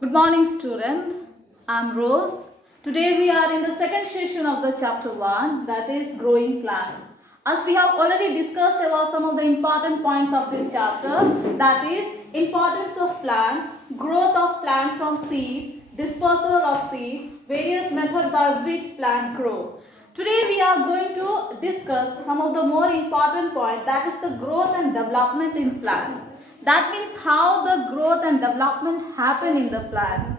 Good morning, student. I'm Rose. Today we are in the second session of the chapter 1, that is growing plants. As we have already discussed about some of the important points of this chapter, that is importance of plant, growth of plant from seed, dispersal of seed, various methods by which plant grow. Today we are going to discuss some of the more important points, that is the growth and development in plants. That means how the growth and development happen in the plants.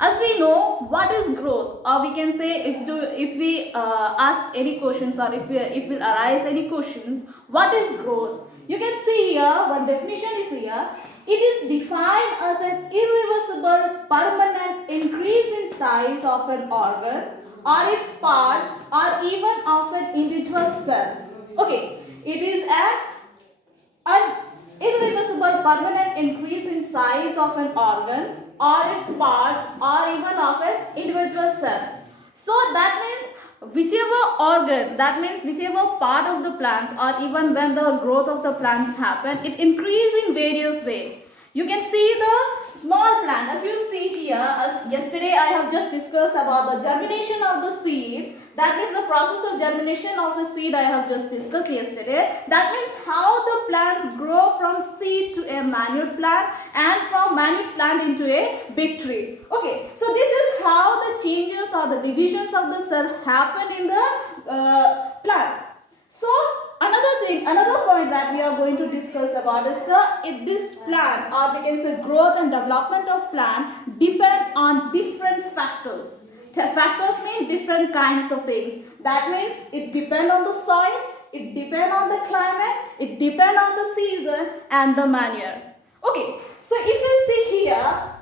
As we know, what is growth? Or we can say if we ask any questions or if will arise any questions, what is growth? You can see here, one definition is here. It is defined as an irreversible permanent increase in size of an organ or its parts or even of an individual cell. Okay, it is an irreversible permanent increase in size of an organ or its parts or even of an individual cell. So that means whichever organ, that means whichever part of the plants or even when the growth of the plants happen, it increases in various ways. You can see the small plant. As you see here, as yesterday I have just discussed about the germination of the seed. That means the process of germination of a seed I have just discussed yesterday. That means how the plants grow from seed to a manute plant and from manute plant into a big tree. Okay, so this is how the changes or the divisions of the cell happen in the plants. So another point that we are going to discuss about is if this plant or we can say growth and development of plant depend on different factors. Factors mean different kinds of things. That means it depends on the soil, it depends on the climate, it depends on the season and the manure. Okay, so if you see here,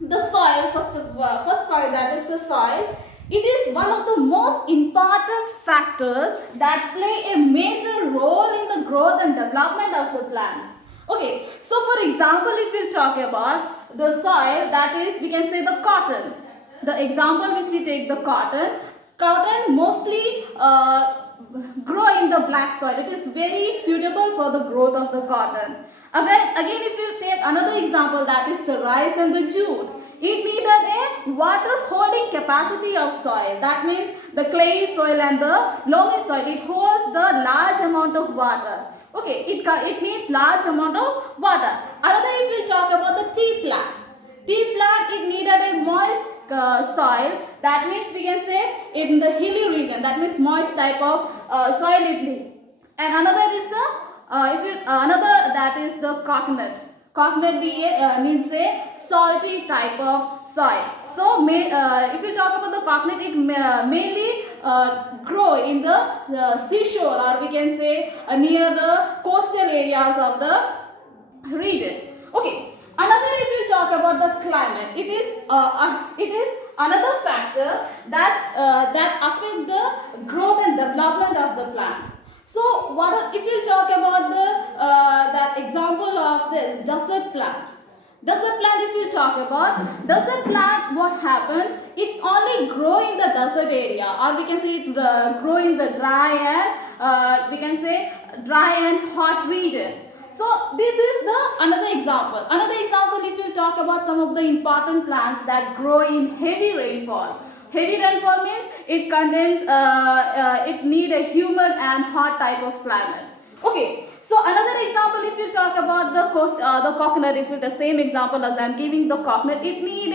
the soil, first point, that is the soil. It is one of the most important factors that play a major role in the growth and development of the plants. Okay, so for example, if we talk about the soil, that is, we can say the cotton. The example which we take, the cotton mostly grow in the black soil. It is very suitable for the growth of the cotton. Again, if you take another example, that is the rice and the jute. It needed a water holding capacity of soil. That means the clay soil and the loamy soil, it holds the large amount of water. Okay, it needs large amount of water. Another, if we talk about the tea plant. Tea plant, it needed a moist soil. That means we can say in the hilly region. That means moist type of soil it needs. And another is the another, that is the coconut. Coconut needs a salty type of soil. So if you talk about the coconut, it mainly grow in the seashore, or we can say near the coastal areas of the region. Okay. Another, if you talk about the climate, it is another factor that affect the growth and development of the plants. So if you talk about that example of this desert plant. Desert plant, if you talk about desert plant, what happened? It's only grow in the desert area, or we can say it grow in the dry and hot region. So this is the another example. Another example, if you talk about some of the important plants that grow in heavy rainfall. Heavy rainfall means it contains, it need a humid and hot type of climate. Okay. So another example, if you talk about the coconut, if you the same example as I am giving, the coconut, it need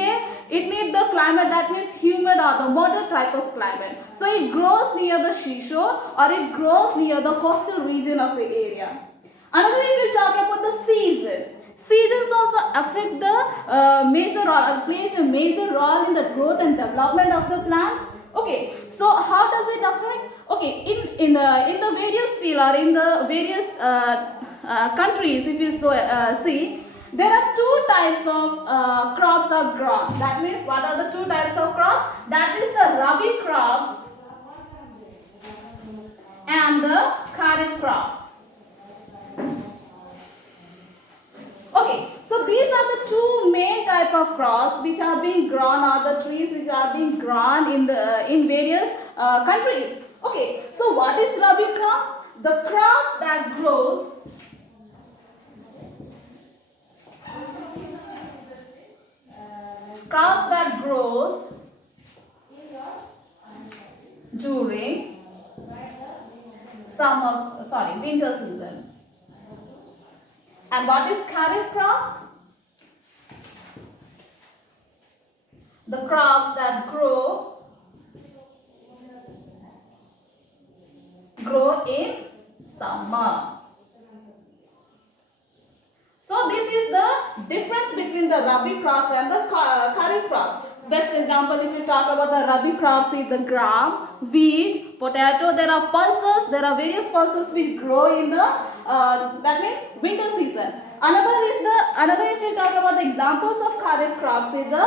the climate that means humid or the moderate type of climate. So it grows near the seashore or it grows near the coastal region of the area. Another, if you talk about the season. Seasons also affect the major role or plays a major role in the growth and development of the plants. Okay, so how does it affect? Okay, in the various field or in the various countries, if you see, there are two types of crops are grown. That means, what are the two types of crops? That is the rabi crops and the kharif crops. Okay, so these are the two main type of crops which are being grown, or the trees which are being grown in various countries. Okay, so what is rabi crops? The crops that grows Crops that grows during winter season. And what is kharif crops? The crops that grow in summer. So this is the difference between the rabi crops and the kharif crops. Best example, if you talk about the rabi crops, is the gram, wheat, potato. There are pulses. There are various pulses which grow in the that means winter season. Another if you talk about the examples of kharif crops is the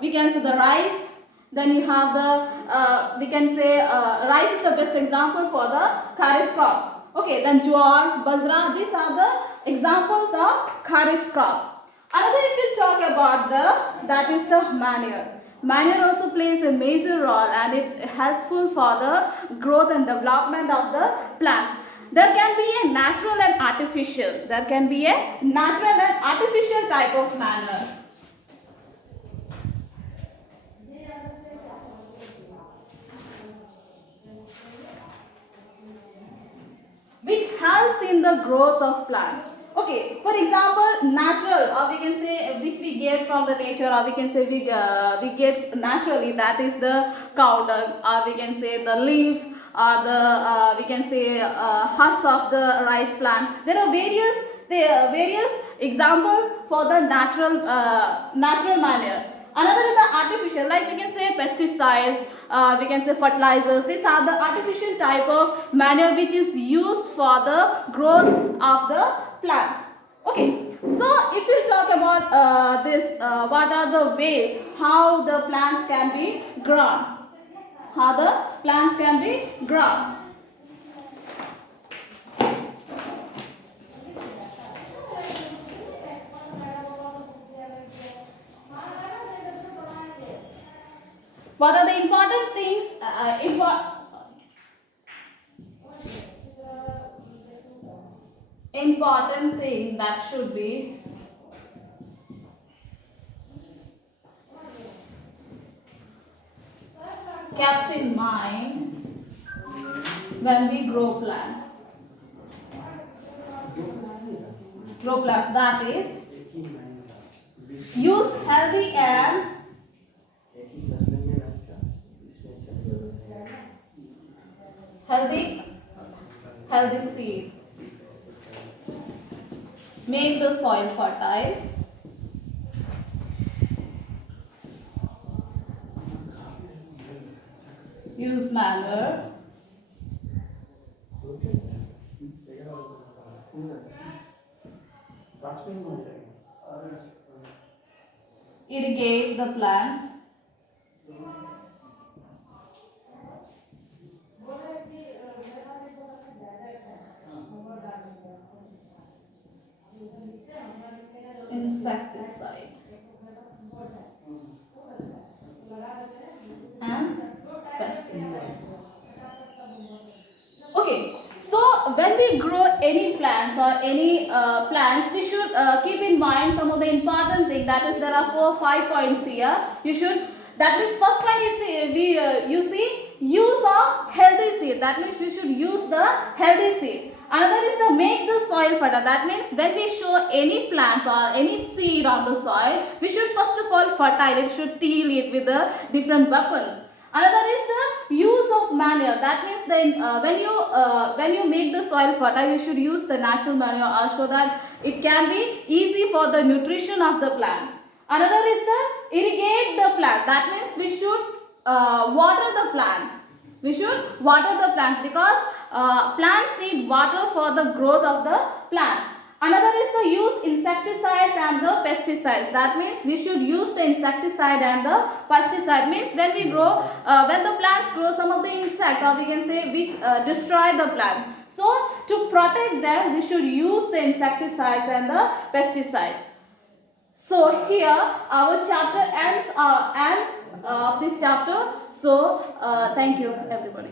we can say the rice. Then you have the we can say rice is the best example for the kharif crops. Okay, then jowar, bajra, these are the examples of kharif crops. Another if you talk about that is the manure. Manure also plays a major role and it helpful for the growth and development of the plants. There can be a natural and artificial. There can be a natural and artificial type of manure. Which helps in the growth of plants. Okay, for example, natural, or we can say which we get from the nature, or we can say we get naturally, that is the cow dung, or we can say the leaf, or the we can say husk of the rice plant. There are various examples for the natural manure. Another is the artificial, like we can say pesticides, we can say fertilizers. These are the artificial type of manure which is used for the growth of the plant. Okay, so if you talk about what are the ways how the plants can be grown? How the plants can be grown? What are the important things? Important thing that should be kept in mind when we grow plants. That is, use healthy seed. Make the soil fertile. Use manure. Irrigate the plants. Insecticide and pesticide. Okay, so when we grow any plants or any plants, we should keep in mind some of the important things. That is, there are 4-5 points here. You should. That means first one you see use of healthy seed. That means we should use the healthy seed. Another is the make the soil fertile. That means when we show any plants or any seed on the soil, we should first of all fertile it, should till it with the different weapons. Another is the use of manure. That means then when you make the soil fertile, you should use the natural manure so that it can be easy for the nutrition of the plant. Another is the irrigate the plant. That means we should water the plants. We should water the plants because plants need water for the growth of the plants. Another is the use insecticides and the pesticides. That means we should use the insecticide and the pesticide. Means when we grow, when the plants grow, some of the insect or we can say which destroy the plant. So to protect them, we should use the insecticides and the pesticides. So here our chapter ends of this chapter. So thank you everybody.